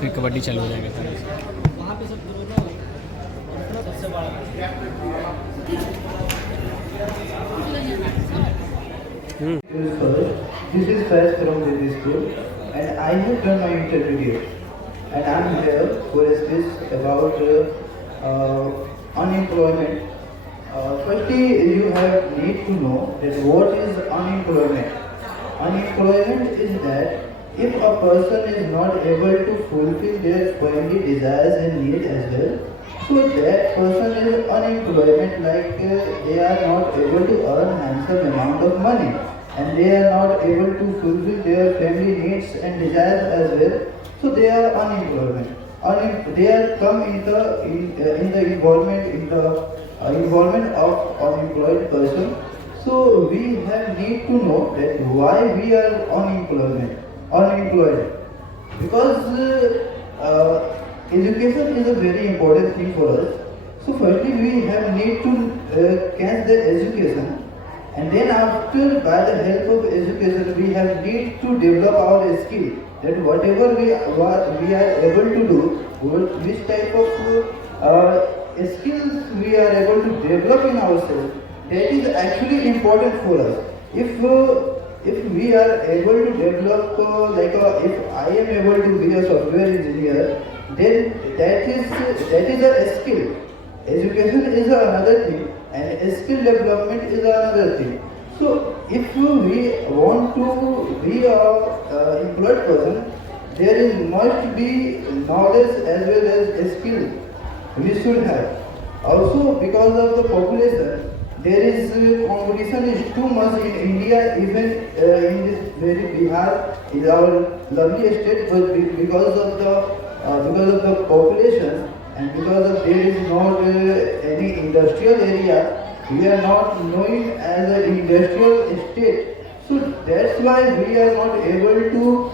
फिर कबड्डी चालू हो जाएगा वहाँ पे सब सबसे बड़ा This is Faiz from the school and I have done my intermediate and I am here for a speech about unemployment. Firstly, you have need to know that what is unemployment. Unemployment is that if a person is not able to fulfill their family desires and needs as well, so that person is unemployment, like they are not able to earn handsome amount of money and they are not able to fulfill their family needs and desires as well, so they are unemployment. They are come in the involvement of unemployed person. So we have need to know that why we are unemployed, because education is a very important thing for us. So firstly we have need to catch the education, and then after, by the help of education, we have need to develop our skill, that whatever we are able to do, which type of skills we are able to develop in ourselves, that is actually important for us. If we are able to develop if I am able to be a software engineer, then that is a skill. Education is another thing and skill development is another thing. So if we want to be a employed person, there is must be knowledge as well as skill we should have. Also, because of the population, there is competition is too much in India, even in this very Bihar is our lovely state, but because of the population and because of there is not any industrial area, we are not known as an industrial state. So that's why we are not able to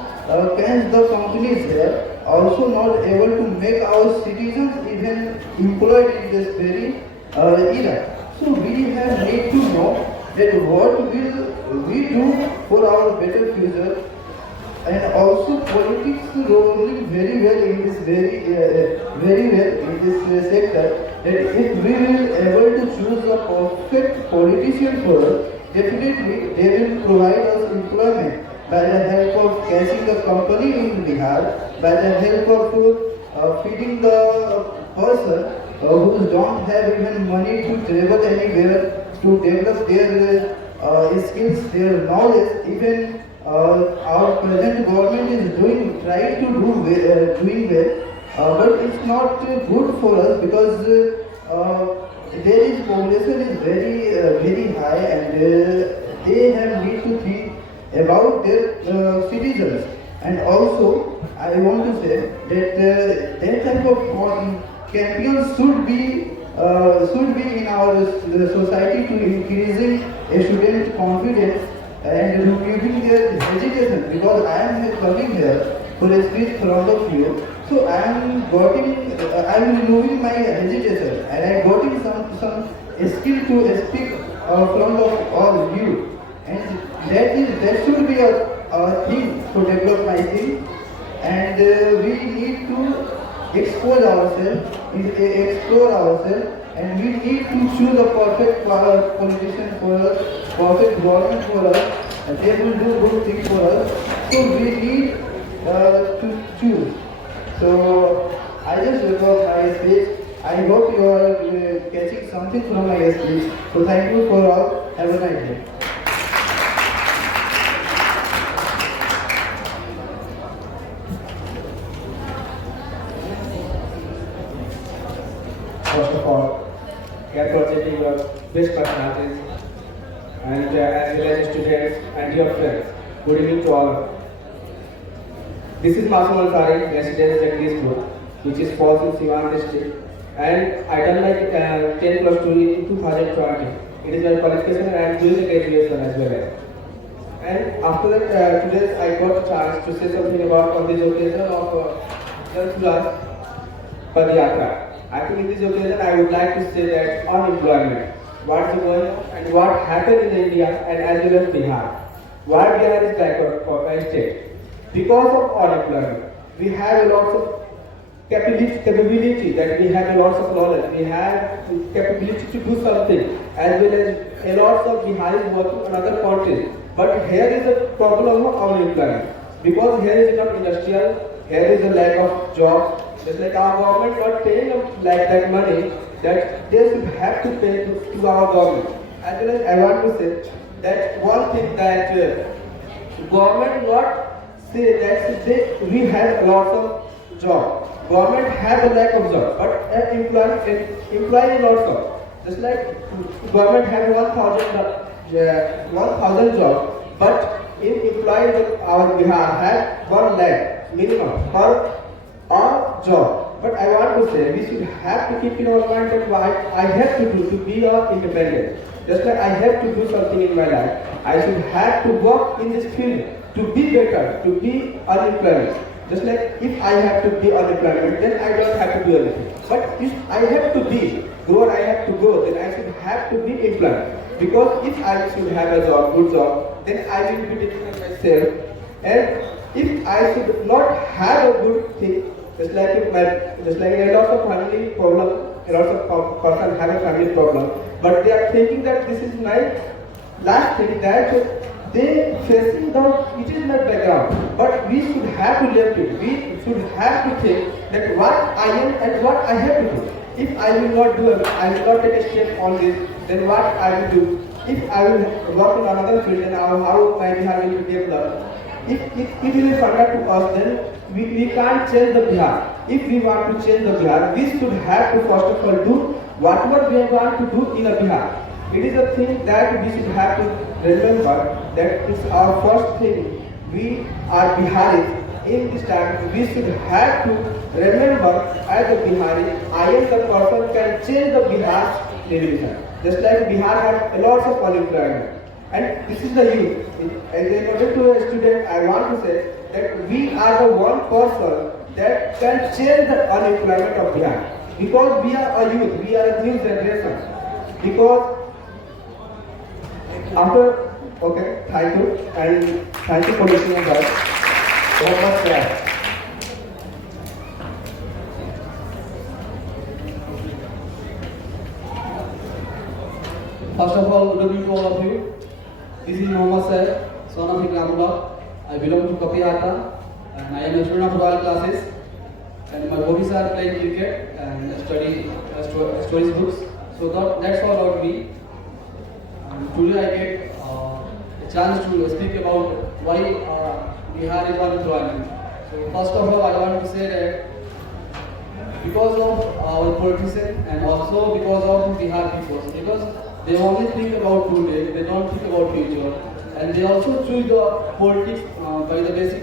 catch the companies here, also not able to make our citizens even employed in this very era. So we have need to know that what will we do for our better future, and also politics rolling very well in this sector. That if we will able to choose a perfect politician for us, definitely they will provide us employment by the help of catching the company in Bihar, by the help of feeding the person who don't have even money to travel anywhere to develop their skills, their knowledge. Even our present government is doing doing well, but it's not good for us because there is population is very high, and they have need to think about their citizens. And also, I want to say that that type of campaigns should be in our society to increasing a student confidence and removing their hesitation. Because I am coming here for a speech from the few, so I am removing my hesitation, and I am getting some skill to speak from all you, and that should be a thing to develop my thing, and we need to expose ourselves, explore ourselves, and we need to choose a perfect politician for us, perfect government for us, and they will do good things for us. So we need to choose. So I just wrap up my speech. I hope you are catching something from my speech. So thank you for all. Have a nice day. First of all, congratulating your best personalities and as well as students and your friends. Good evening to all. This is Masoom Ansari, resident at this group, which is falls in Siwan district, and I done my 10 plus 2 in 2020. It is my qualification and I am doing the graduation as well as. And after that, today I got a chance to say something about on this occasion of Jan Padayatra. I think in this occasion I would like to say that unemployment, what is going on and what happened in India and as well as Bihar. Why Bihar is backward for a state? Because of unemployment, we have a lot of capability that we have a lot of knowledge, we have capability to do something as well as a lot of Biharis working in other countries. But here is a problem of unemployment because here is not industrial, here is a lack of jobs. Just like our government not paying like that money that they should have to pay to our government. As well as I want to say that one thing that government not say that we have a lot of job. Government have a lack of job, but employee lots of. Just like government have 1,000 jobs, but in employees our Bihar have 1 lakh minimum per our job. But I want to say we should have to keep in our mind that what I have to do to be independent. Just like I have to do something in my life, I should have to work in this field to be better, to be unemployed. Just like if I have to be unemployed, then I don't have to do anything. But if I have to be grow, I have to grow, then I should have to be employed. Because if I should have a job, good job, then I will be dependent on myself. And if I should not have a good thing, just like a lot of family problem, a lot of person have a family problem, but they are thinking that this is my last thing that they facing that it is my background, but we should have to left it. We should have to think that what I am and what I have to do. If I will not do it, I will not take a step on this, then what I will do? If I will work in another field, then how my Bihar will be developed? If it will forget to us, then we can't change the Bihar. If we want to change the Bihar, we should have to first of all do whatever we want to do in a Bihar. It is a thing that we should have to remember that it's our first thing. We are Biharis. In this time, we should have to remember as a Bihari, I am the person who can change the Bihar television. Just like Bihar has a lot of unemployment. And this is the youth. As a student, I want to say that we are the one person that can change the unemployment of Bihar. Because we are a youth, we are a new generation. Because after, okay, thank you, and thank you for listening to us. What was that? First of all, good evening to all of you. This is Mohammad Said, son of Ikramullah. I belong to Kapihata and I am a student of Royal Classes. And my hobbies are playing cricket and study stories books. So that's all about me. Today I get a chance to speak about why Bihar is unemployment. So first of all, I want to say that because of our politicians and also because of Bihar people, because they only think about today, they don't think about future, and they also choose the politics by the basis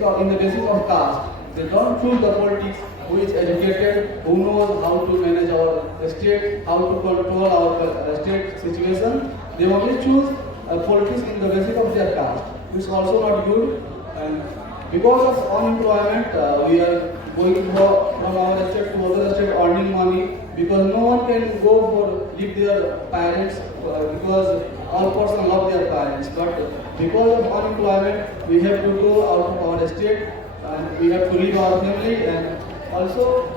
of caste. They don't choose the politics who is educated, who knows how to manage our state, how to control our state situation. They only choose politics in the basis of their caste. It's also not good. And because of unemployment, we are going from our state to other state earning money, because no one can go for leave their parents because all person love their parents. But because of unemployment, we have to go out of our state and we have to leave our family. And also,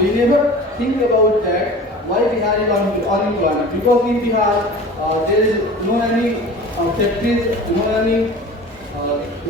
we never think about that why Bihar is unemployment. Because in Bihar, there is no any factories, no any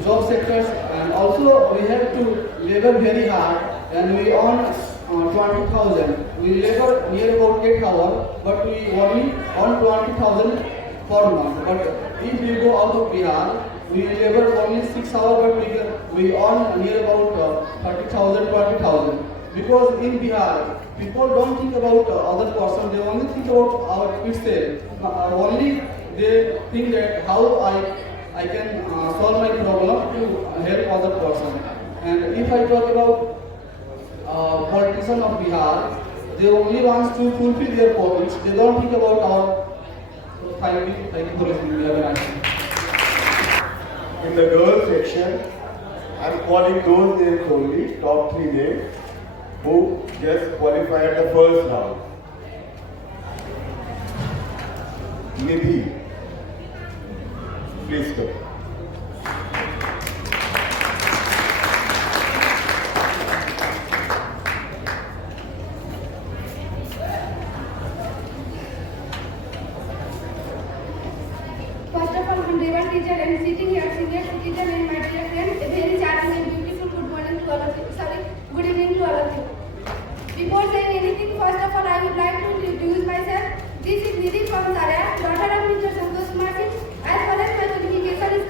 job sectors, and also we have to labor very hard, and we earn 20,000. We labor near about 8 hours, but we only earn 20,000 per month. But if we go out of Bihar, we labor only 6 hours, but we earn near about 30,000, 20,000. Because in Bihar, people don't think about other person, they only think about our itself. Only they think that how I can solve my problem to help other person. And if I talk about politicians of Bihar, they only want to fulfill their pockets. They don't think about our. So thank you for listening. We have an answer. In the girls section, I'm calling those names only, top 3 names, who just qualified at the first round. Nidhi, please come. First of all, I'm Devan teacher and sitting here, senior teacher and my dear friend. A very charming and beautiful good morning to all of you. Sorry, good evening to all of you. Before saying anything, first of all, I would like to introduce myself. This is Nidhi from Saraya, daughter of Mr. Santosh Kumar Singh. As far as my qualification is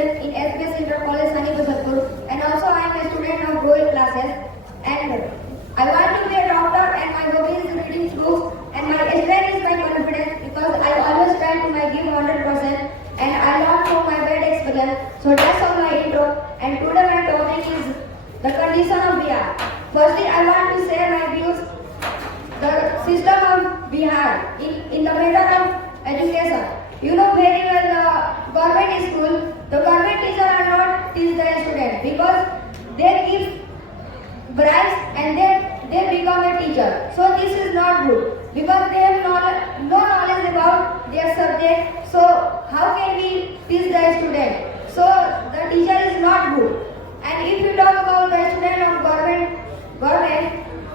student in SBS Inter College, Sani Basalpur, and also I am a student of growing classes. And I want to be a doctor, and my hobby is reading books, and my strength is my confidence because I always try to give 100%, and I learn from my bad experience. So that's all my intro. And today my topic is the condition of Bihar. Firstly, I want to share my views. The system of Bihar in the matter of education. You know very well the government school, the government teacher are not teach the student because they give bribes and they become a teacher. So this is not good because they have no knowledge about their subject. So how can we teach the student? So the teacher is not good. And if you talk about the student of government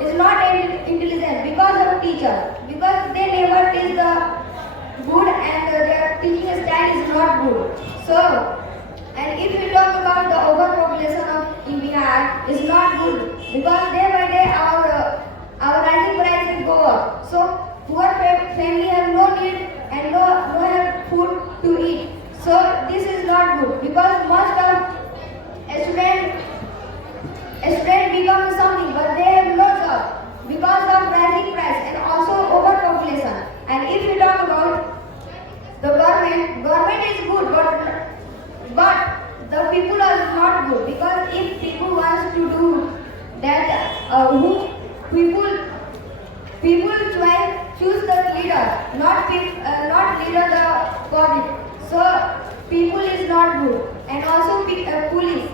is not intelligent because of teacher, because they never teach the good and their teaching style is not good. So, and if we talk about the overpopulation of in Bihar is not good because day by day our rising price will go up. So poor family have no need and no have food to eat. So this is not good because most of student become something but they have no job because of rising price and also overpopulation. And if we talk about the government is good but the people are not good because if people wants to do that people choose the leader, not leader the public. So people is not good. And also police.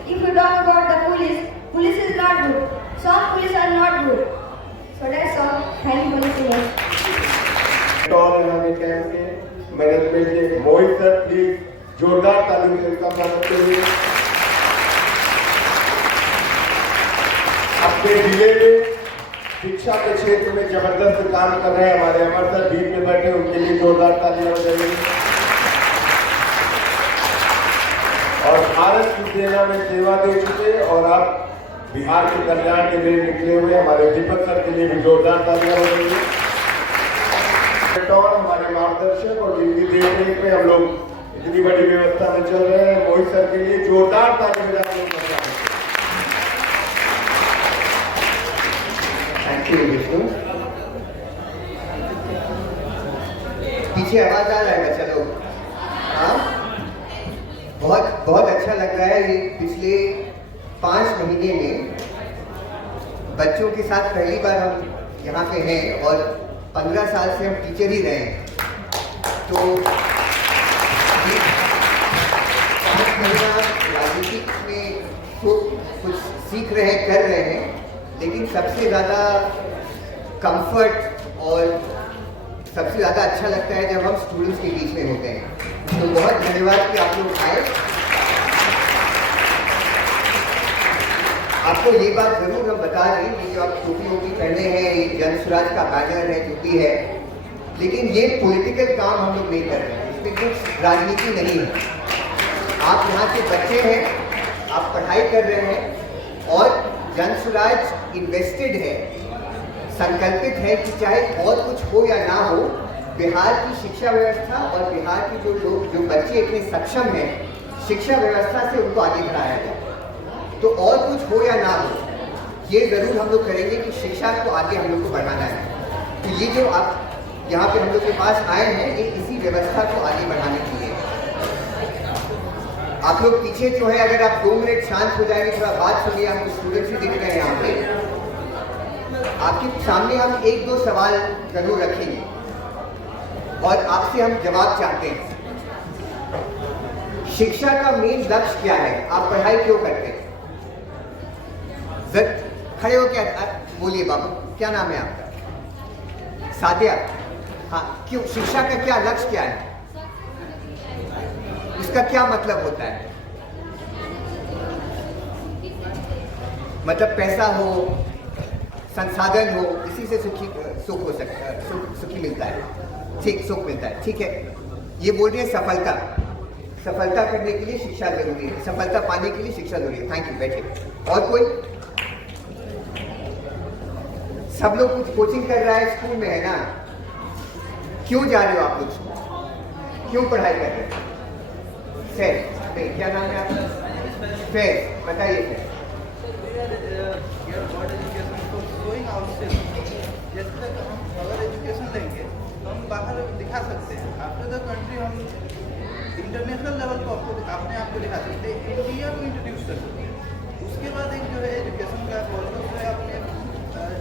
If you talk about the police is not good. Some police are not good. So that's all. Thank you for listening. और हमें कैंप के मैनेजमेंट के मोहित sir please जोरदार तालियों से इसका स्वागत करिए। अपने जिले में शिक्षा के क्षेत्र में जबरदस्त काम कर रहे हैं हमारे अमर सर बीच में बैठे, उनके लिए जोरदार तालियां बजाइए। और भारत की सेना में सेवा दे चुके और अब बिहार के कल्याण के लिए निकले हुए हमारे दीपक सर के लिए भी जोरदार तालियां बजाइए। और हमारे मार्गदर्शक और जिनकी देखरेख में हम लोग इतनी बड़ी व्यवस्था में चल रहे हैं, मोहित सर के लिए जोरदार ताली बजाते हैं। Thank you Vishnu. पीछे आवाज आ रहा है बच्चा लोग? हाँ, बहुत अच्छा लग रहा है। ये पिछले 5 महीने में बच्चों के साथ पहली बार हम यहाँ पे हैं और 15 साल से हम टीचर ही रहे हैं, तो राजनीति में तो कुछ सीख रहे हैं, कर रहे हैं, लेकिन सबसे ज़्यादा कंफर्ट और सबसे ज़्यादा अच्छा लगता है जब हम स्टूडेंट्स के बीच में होते हैं। तो बहुत धन्यवाद कि आप लोग आए। आपको ये बात जरूर हम बता दें, ये जो आप टोपी पहने हैं, ये जन स्वराज का बैनर है जो भी है, लेकिन ये पॉलिटिकल काम हम लोग नहीं कर रहे हैं, इसमें कुछ राजनीति नहीं है। आप यहाँ के बच्चे हैं, आप पढ़ाई कर रहे हैं और जन स्वराज इन्वेस्टेड है, संकल्पित है कि चाहे बहुत कुछ हो या ना हो, बिहार की शिक्षा व्यवस्था और बिहार के जो बच्चे इतने सक्षम हैं, शिक्षा व्यवस्था से उनको आगे बढ़ाया जाए। तो और कुछ हो या ना हो, ये ज़रूर हम लोग करेंगे कि शिक्षा को आगे हम लोग को बढ़ाना है। तो ये जो आप यहाँ पे हम लोग के पास आए हैं, ये इसी व्यवस्था को आगे बढ़ाने के लिए। आप लोग पीछे जो है, अगर आप 2 मिनट शांत हो जाएंगे, थोड़ा बात सुनिए। हम स्टूडेंट्स ही दिख रहे हैं यहाँ पे। आपके सामने हम 1-2 सवाल जरूर रखेंगे और आपसे हम जवाब चाहते हैं। शिक्षा का मेन लक्ष्य क्या है? आप पढ़ाई क्यों करते हैं? खड़े हो क्या बोलिए बाबू, क्या नाम है आपका? सादिया। हाँ, क्यों? शिक्षा का क्या लक्ष्य क्या है? इसका क्या मतलब होता है? मतलब पैसा हो, संसाधन हो, इसी से सुख हो सकता है, सुखी मिलता है, ठीक, सुख मिलता है, ठीक है। ये बोल रहे हैं सफलता करने के लिए शिक्षा जरूरी है, सफलता पाने के लिए शिक्षा जरूरी है। थैंक यू, बैठिए। और कोई? सब लोग कुछ कोचिंग कर रहा है, स्कूल में है ना? क्यों जा रहे हो आप लोग? क्यों पढ़ाई कर रहे हो? सर नहीं, क्या नाम है आपका? फैज, बताइए फैज। जैसे तक हम अगर एजुकेशन लेंगे तो हम बाहर दिखा सकते हैं, आफ्टर द कंट्री हम इंटरनेशनल लेवल को अपने आप को दिखा सकते हैं, इंडिया को इंट्रोड्यूस कर सकते हैं। उसके बाद एक जो है एजुकेशन का पर्पस है अपने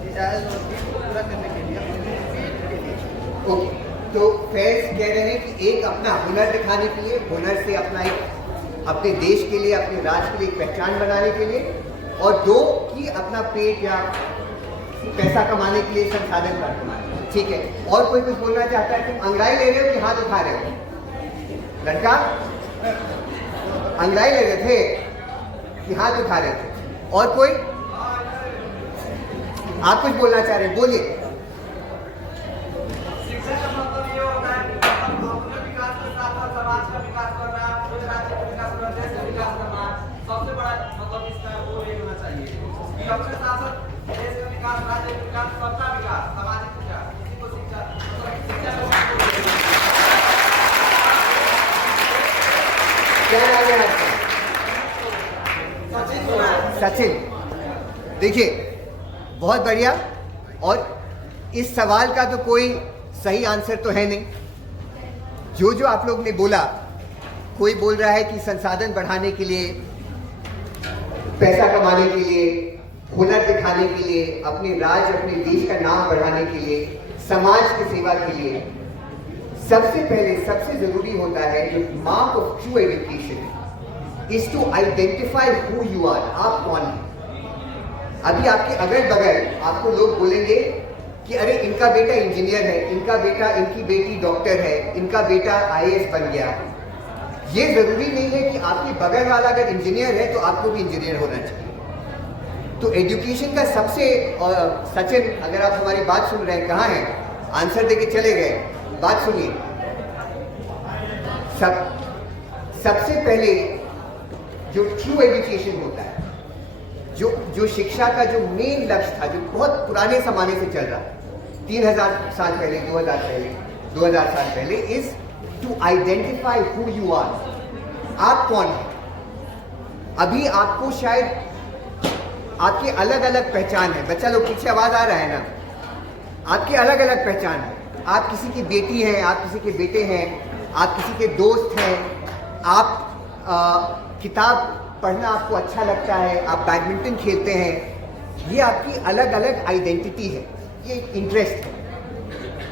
डिजायर और नीड को पूरा करने के लिए, अपने पेट के लिए। ओके, तो फैज कह रहे हैं कि एक अपना हुनर दिखाने के लिए, हुनर से अपना एक अपने देश के लिए, अपने राज्य के लिए एक पहचान बनाने के लिए, और दो कि अपना पेट या पैसा कमाने के लिए संसाधन प्राप्त करना। ठीक है, और कोई कुछ बोलना चाहता है? तुम अंगड़ाई ले रहे हो कि हाथ उठा रहे हो? लड़का अंगड़ाई ले रहे थे कि हाथ उठा रहे थे? और कोई? आप कुछ बोलना चाह रहे हैं, बोलिए। शिक्षा का मतलब ये होता है कि अपने विकास के साथ साथ समाज का विकास करना, पूरे राज्य का विकास करना, देश का विकास करना, सबसे बड़ा मतलब इसका वो ये होना चाहिए कि अपने साथ साथ देश का विकास, राज्य का विकास, सबका विकास, सामाजिक विकास, किसी को शिक्षा शिक्षा क्या नाम है आपका? सचिन। देखिए, बहुत बढ़िया। और इस सवाल का तो कोई सही आंसर तो है नहीं। जो आप लोग ने बोला, कोई बोल रहा है कि संसाधन बढ़ाने के लिए, पैसा कमाने के लिए, हुनर दिखाने के लिए, अपने राज्य अपने देश का नाम बढ़ाने के लिए, समाज की सेवा के लिए। सबसे पहले सबसे जरूरी होता है जो mark of true education is to identify who you are. आप कौन हैं? अभी आपके अगल बगल आपको लोग बोलेंगे कि अरे इनका बेटा इंजीनियर है, इनका बेटा, इनकी बेटी डॉक्टर है, इनका बेटा IAS बन गया। ये जरूरी नहीं है कि आपके बगल वाला अगर इंजीनियर है तो आपको भी इंजीनियर होना चाहिए। तो एजुकेशन का सबसे, सचिन अगर आप हमारी बात सुन रहे हैं, कहाँ हैं? आंसर देके चले गए, बात सुनिए। सबसे पहले जो ट्रू एजुकेशन होता है, जो शिक्षा का जो मेन लक्ष्य था, जो बहुत पुराने जमाने से चल रहा, 3000 साल पहले, 2000 साल पहले, is to identify who you are. आप कौन हैं? अभी आपको शायद आपकी अलग अलग पहचान है। बच्चा लोग पीछे आवाज आ रहा है ना? आपकी अलग अलग पहचान है। आप किसी की बेटी हैं, आप किसी के बेटे हैं, आप किसी के दोस्त हैं, आप किताब पढ़ना आपको अच्छा लगता है, आप बैडमिंटन खेलते हैं। ये आपकी अलग अलग आइडेंटिटी है, ये इंटरेस्ट है।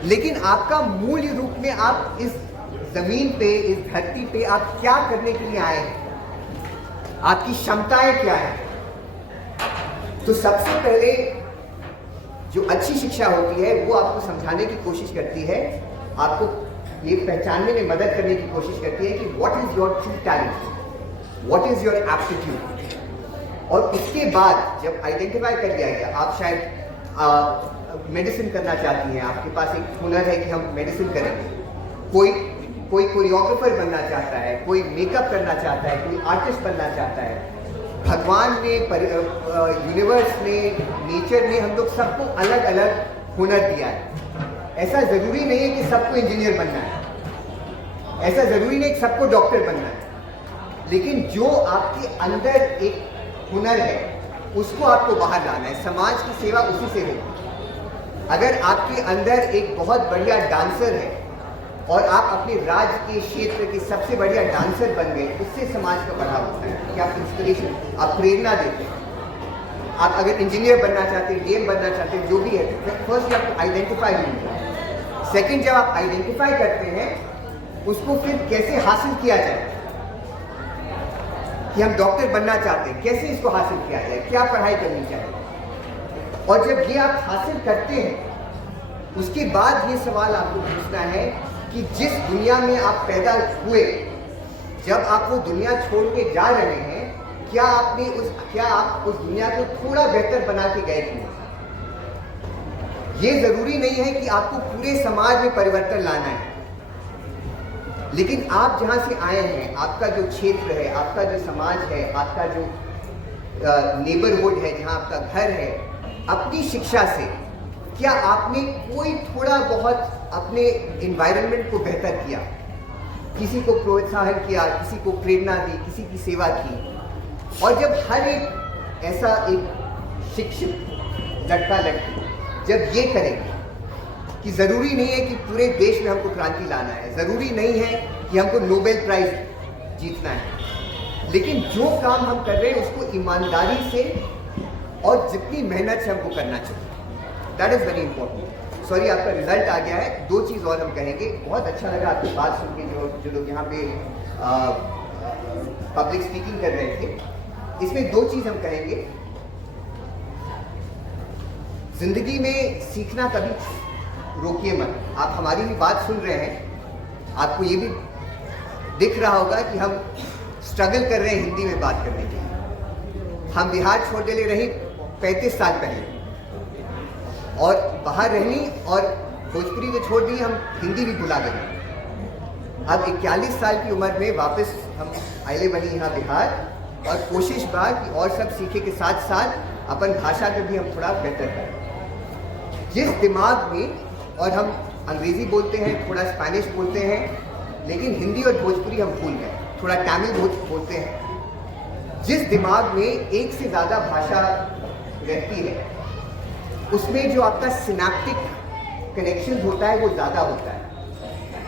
लेकिन आपका मूल रूप में आप इस जमीन पे, इस धरती पे आप क्या करने के लिए आए हैं? आपकी क्षमताएं क्या हैं? तो सबसे पहले जो अच्छी शिक्षा होती है वो आपको समझाने की कोशिश करती है, आपको ये पहचानने में मदद करने की कोशिश करती है कि what is your true talent, what is your aptitude. और उसके बाद जब आइडेंटिफाई कर लिया गया, आप शायद मेडिसिन करना चाहती हैं, आपके पास एक हुनर है कि हम मेडिसिन करेंगे, कोई कोरियोग्राफर बनना चाहता है, कोई मेकअप करना चाहता है, कोई आर्टिस्ट बनना चाहता है। भगवान ने, यूनिवर्स ने, नेचर ने हम लोग सबको अलग अलग हुनर दिया है। ऐसा जरूरी नहीं है कि सबको इंजीनियर बनना है, ऐसा जरूरी नहीं कि सबको डॉक्टर बनना है। लेकिन जो आपके अंदर एक हुनर है उसको आपको बाहर लाना है। समाज की सेवा उसी से होगी। अगर आपके अंदर एक बहुत बढ़िया डांसर है और आप अपने राज्य के क्षेत्र के सबसे बढ़िया डांसर बन गए, उससे समाज का बढ़ावा होता है कि आप इंस्पिरेशन, आप प्रेरणा देते हैं। आप अगर इंजीनियर बनना चाहते हैं, डीएम बनना चाहते हैं, जो भी है, first you have to identify him. Second, जब आप आइडेंटिफाई करते हैं उसको फिर कैसे हासिल किया जाए, कि हम डॉक्टर बनना चाहते हैं, कैसे इसको हासिल किया जाए, क्या पढ़ाई करनी चाहिए। और जब ये आप हासिल करते हैं उसके बाद ये सवाल आपको पूछना है कि जिस दुनिया में आप पैदा हुए, जब आप वो दुनिया छोड़ के जा रहे हैं, क्या आप उस दुनिया को थोड़ा बेहतर बना के गए थे? ये जरूरी नहीं है कि आपको पूरे समाज में परिवर्तन लाना है, लेकिन आप जहां से आए हैं, आपका जो क्षेत्र है, आपका जो समाज है, आपका जो नेबरहुड है, जहां आपका घर है, अपनी शिक्षा से क्या आपने कोई थोड़ा बहुत अपने इन्वायरमेंट को बेहतर किया? किसी को प्रोत्साहन किया, किसी को प्रेरणा दी, किसी की सेवा की। और जब हर एक ऐसा एक शिक्षित लड़का लड़की जब ये करेंगे कि ज़रूरी नहीं है कि पूरे देश में हमको क्रांति लाना है, ज़रूरी नहीं है कि हमको नोबेल प्राइज जीतना है, लेकिन जो काम हम कर रहे हैं उसको ईमानदारी से और जितनी मेहनत से हमको करना चाहिए। That is very important. Sorry, आपका रिजल्ट आ गया है। 2 चीज़ और हम कहेंगे। बहुत अच्छा लगा आपकी बात सुन के, जो लोग यहाँ पे पब्लिक स्पीकिंग कर रहे थे। इसमें 2 चीज़ हम कहेंगे। जिंदगी में सीखना कभी रोकिए मत। आप हमारी भी बात सुन रहे हैं, आपको ये भी दिख रहा होगा कि हम स्ट्रगल कर रहे हैं हिंदी में बात करने के लिए। हम बिहार छोड़ने ले रहे 35 साल पहले और बाहर रहनी और भोजपुरी को छोड़ दी, हम हिंदी भी भुला गए। अब 41 साल की उम्र में वापस हम आइले बनी यहाँ बिहार, और कोशिश बा कि और सब सीखे के साथ साथ अपन भाषा को भी हम थोड़ा बेहतर करें। जिस दिमाग में, और हम अंग्रेज़ी बोलते हैं, थोड़ा स्पेनिश बोलते हैं, लेकिन हिंदी और भोजपुरी हम भूल गए, थोड़ा तमिल बोलते हैं। जिस दिमाग में एक से ज़्यादा भाषा रहती है, उसमें जो आपका सिनेप्टिक कनेक्शन होता है वो ज़्यादा होता है,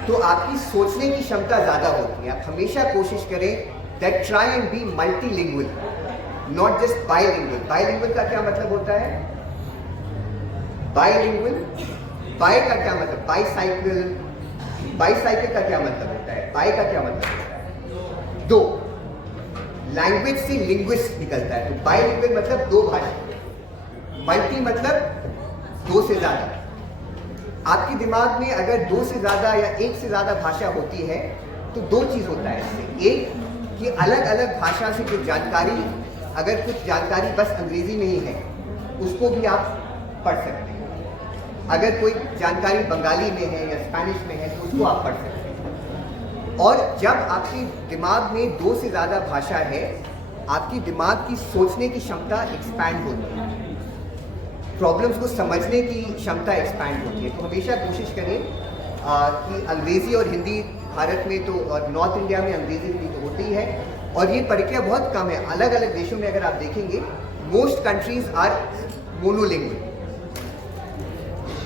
तो आपकी सोचने की क्षमता ज़्यादा होती है। आप हमेशा कोशिश करें that try and be multilingual, not just bilingual. Bilingual का क्या मतलब होता है? बाइलिंगुअल, बाय का क्या मतलब? बाईसाइकिल, बाईसाइकिल का क्या मतलब होता है? बाय का क्या मतलब होता है? 2 लैंग्वेज से लिंग्विस्ट निकलता है, तो बाइलिंगुअल मतलब 2 भाषा, मल्टी मतलब 2 से ज़्यादा। आपके दिमाग में अगर 2 से ज़्यादा या 1 से ज़्यादा भाषा होती है तो 2 चीज़ होता है इससे। एक कि अलग अलग भाषा से कुछ जानकारी, अगर कुछ जानकारी बस अंग्रेज़ी में ही है, उसको भी आप पढ़ सकते हैं। अगर कोई जानकारी बंगाली में है या स्पेनिश में है तो उसको आप पढ़ सकते हैं। और जब आपके दिमाग में 2 से ज़्यादा भाषा है, आपकी दिमाग की सोचने की क्षमता एक्सपैंड होती है, प्रॉब्लम्स को समझने की क्षमता एक्सपैंड होती है। तो हमेशा कोशिश करें कि अंग्रेज़ी और हिंदी भारत में तो, और नॉर्थ इंडिया में अंग्रेज़ी हिंदी तो होती ही है, और ये प्रक्रिया बहुत कम है। अलग अलग देशों में अगर आप देखेंगे, मोस्ट कंट्रीज आर मोनोलिंगुअल।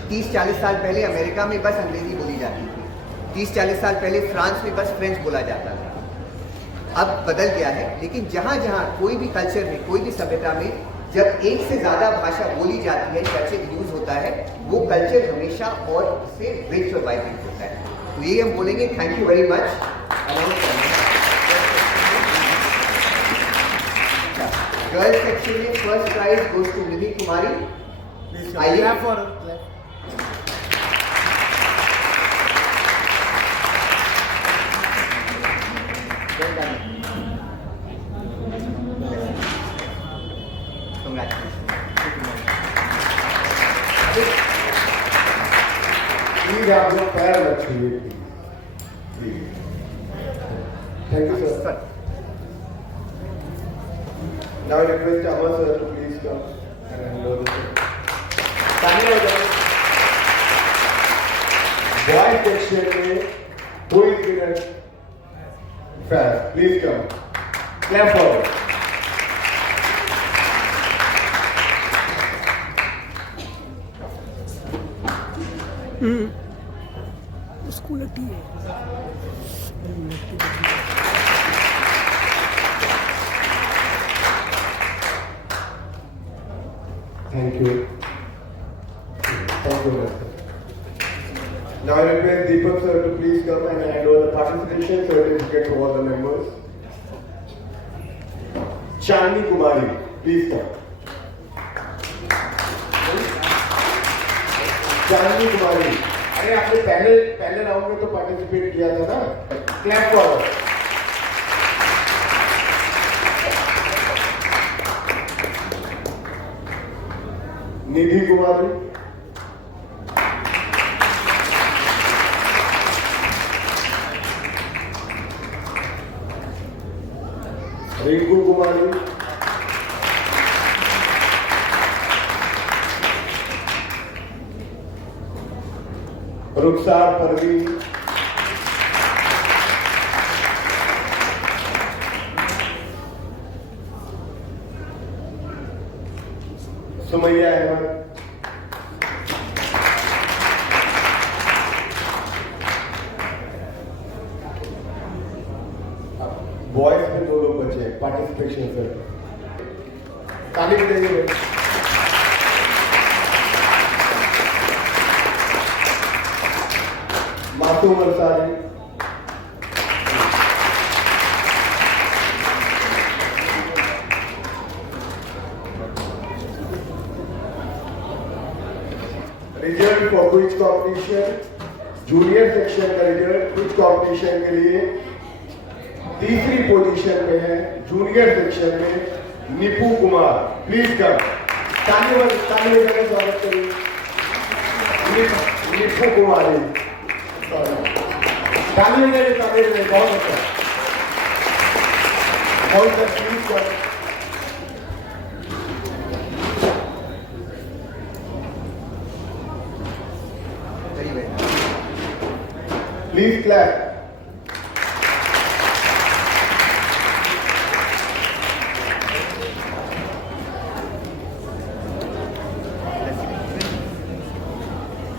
30-40 साल पहले अमेरिका में बस अंग्रेज़ी बोली जाती थी, 30-40 साल पहले फ्रांस में बस फ्रेंच बोला जाता था। अब बदल गया है, लेकिन जहाँ जहाँ कोई भी कल्चर में, कोई भी सभ्यता में जब 1 से ज़्यादा भाषा बोली जाती है, कल्चर यूज होता है, वो कल्चर हमेशा और उससे रिच और वाइब्रेंट होता है। तो ये हम बोलेंगे। Thank you very much. Girls section में फर्स्ट प्राइज गोज टू निधि कुमारी। आइए प्लीज आप लोग पैर रखिए। Thank you sir. Now I request Amar sir to please come and hand over the boys section में boys winner fast. Please come. Clap for it. उसको लगती है। Thank you. Thank you, sir. Now I request Deepak sir to please come and hand over the participation certificate to all the members. Chandni Kumari, please come. Chandni Kumari, अरे आपने पहले राउंड में तो पार्टिसिपेट किया था ना? Clap for. Nidhi Kumari, Rinku Kumari, Rukhsar Parveen, Sumaiya Ahmed, boys में 2 लोग बचे हैं पार्टिसिपेशन से, ताली बजाइए। मासूम Ansari, result for quiz competition, junior section का रिजल्ट क्विज कॉम्पिटिशन के लिए तीसरी पोजीशन में है जूनियर सेक्शन में निपू कुमार। प्लीज कम, ताली बजाकर स्वागत करिए निपू कुमार जी। ताली बजाइए, बहुत अच्छा, बहुत अच्छा। Please come, please clap.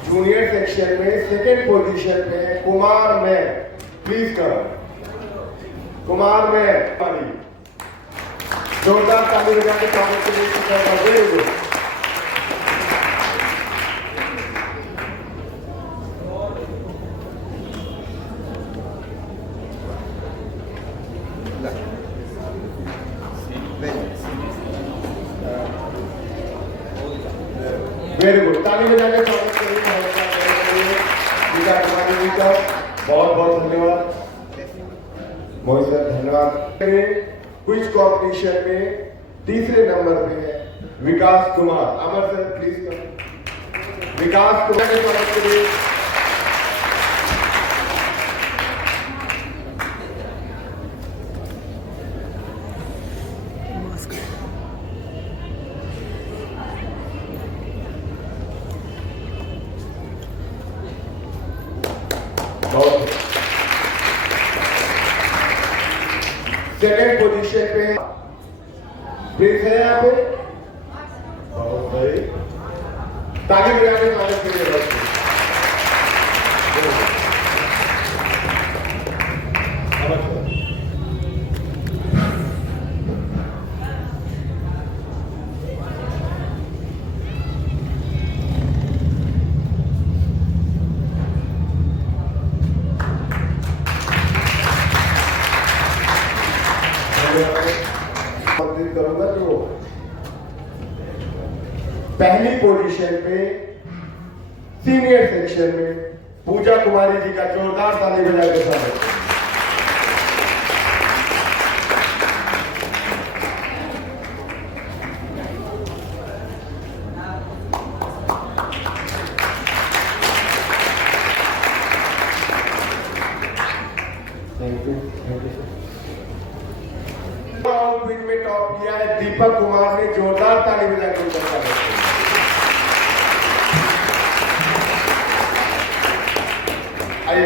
Junior section में सेकेंड पोजीशन पे कुमार में, प्लीज करो कुमार में पानी, जोरदार ताली बजा के स्वागत करिए। वेरी गुड, ताली बजा के स्वागत करिए। बहुत बहुत धन्यवाद मोहित सर, धन्यवाद। क्विज कॉम्पिटिशन में तीसरे नंबर पे है विकास कुमार। अमर सर प्लीज करो, विकास कुमार के स्वागत करिए। सेकेंड पोजीशन पे प्लीज है यहाँ पे, बहुत सही, ताली बजा के स्वागत करिए। करूंगा तो पहली पोजीशन पे सीनियर सेक्शन में पूजा कुमारी जी का जोरदार ताली बजा के स्वागत। थैंक यू क्विज में टॉप किया है दीपक कुमार ने, जोरदार ताली बजा के स्वागत। आइए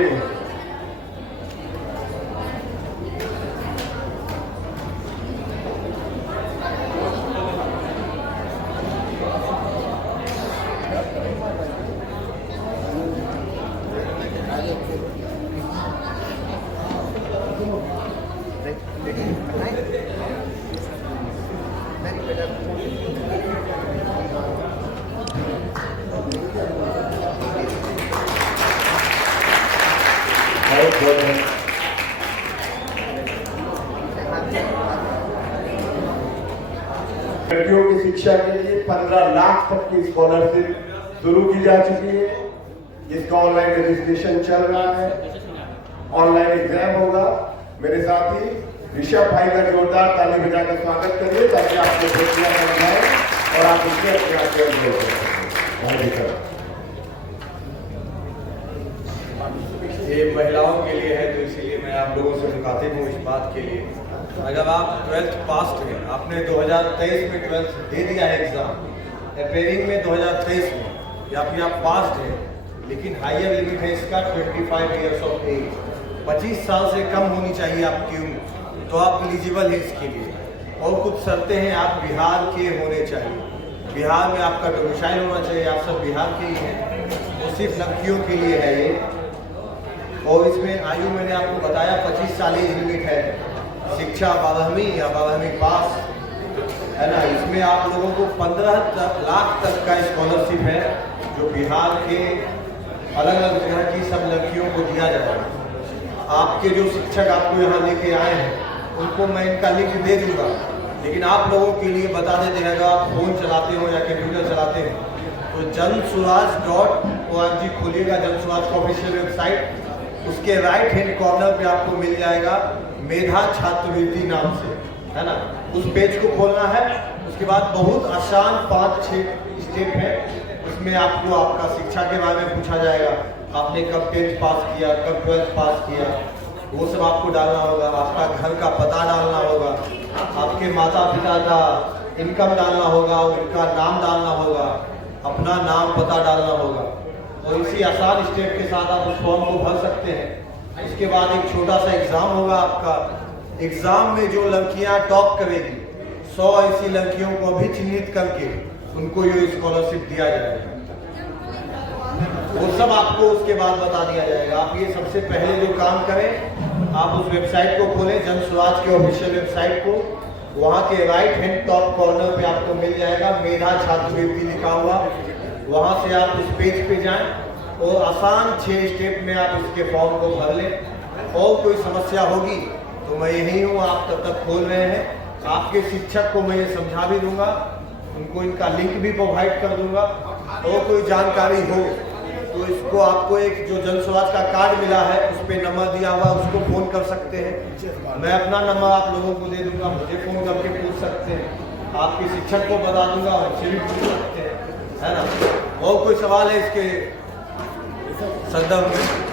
लड़कियों की शिक्षा के लिए 15 लाख तक की स्कॉलरशिप शुरू की जा चुकी है। इसका ऑनलाइन रजिस्ट्रेशन चल रहा है, ऑनलाइन एग्जाम होगा। मेरे साथी ऋषभ भाई का जोरदार ताली बजा कर स्वागत करिए ताकि आपको प्रक्रिया समझाए और आप इसके ये महिलाओं के लिए है, तो इसीलिए मैं आप लोगों से मुखातिब हूँ इस बात के लिए। अगर आप 12th पास हैं, आपने 2023 में 12th दे दिया है एग्जाम, अपेयरिंग में 2023 में, या फिर आप पास हैं, लेकिन हायर लिमिट है इसका 25 ईयर्स ऑफ एज, 25 साल से कम होनी चाहिए आपकी उम्र, तो आप एलिजिबल है इसके लिए। और कुछ शर्तें हैं, आप बिहार के होने चाहिए। बिहार में आपका डोमिसाइल होना चाहिए, आप सब बिहार के ही हैं, वो सिर्फ लड़कियों के लिए है ये। और इसमें आयु मैंने आपको बताया 25 साल एज लिमिट है, शिक्षा 12वीं या 12वीं पास है ना। इसमें आप लोगों को 15 लाख तक का स्कॉलरशिप है जो बिहार के अलग अलग जगह की सब लड़कियों को दिया जाएगा। आपके जो शिक्षक आपको यहाँ लेके आए हैं उनको मैं इनका लिंक दे दूँगा, लेकिन आप लोगों के लिए बता देते हैं, अगर आप फ़ोन चलाते हो या कंप्यूटर चलाते हो तो JanSuraj.org खोलिएगा, जनस्वराज का ऑफिशियल वेबसाइट। उसके राइट हैंड कॉर्नर पे आपको मिल जाएगा मेधा छात्रवृत्ति नाम से, है ना। उस पेज को खोलना है। उसके बाद बहुत आसान 5-6 स्टेप है, उसमें आपको आपका शिक्षा के बारे में पूछा जाएगा, आपने कब 10th पास किया, कब 12th पास किया, वो सब आपको डालना होगा। आपका घर का पता डालना होगा, आपके माता पिता का इनकम डालना होगा, उनका नाम डालना होगा, अपना नाम पता डालना होगा। और इसी आसान स्टेप के साथ आप उस फॉर्म को भर सकते हैं। इसके बाद एक छोटा सा एग्ज़ाम होगा आपका। एग्ज़ाम में जो लड़कियां टॉप करेगी 100 ऐसी लड़कियों को अभी चिन्हित करके उनको ये स्कॉलरशिप दिया जाएगा। वो सब आपको उसके बाद बता दिया जाएगा। आप ये सबसे पहले जो काम करें, आप उस वेबसाइट को खोलें, जनस्वराज के ऑफिशियल वेबसाइट को। वहाँ के राइट हैंड टॉप कॉर्नर पे आपको मिल जाएगा मेधा छात्रवृत्ति लिखा हुआ। वहाँ से आप उस पेज पे जाएं और आसान 6 स्टेप में आप उसके फॉर्म को भर लें। और कोई समस्या होगी तो मैं यही हूँ, आप तब तक खोल रहे हैं। आपके शिक्षक को मैं ये समझा भी दूंगा, उनको इनका लिंक भी प्रोवाइड कर दूंगा। और कोई जानकारी हो तो इसको आपको एक जो जनस्वराज का कार्ड मिला है उस पर नंबर दिया हुआ, उसको फ़ोन कर सकते हैं। मैं अपना नंबर आप लोगों को दे दूंगा, मुझे फ़ोन करके पूछ सकते हैं। आपके शिक्षक को बता दूंगा, उनसे भी पूछ सकते हैं, है ना। और कोई सवाल है इसके संदर्भ में?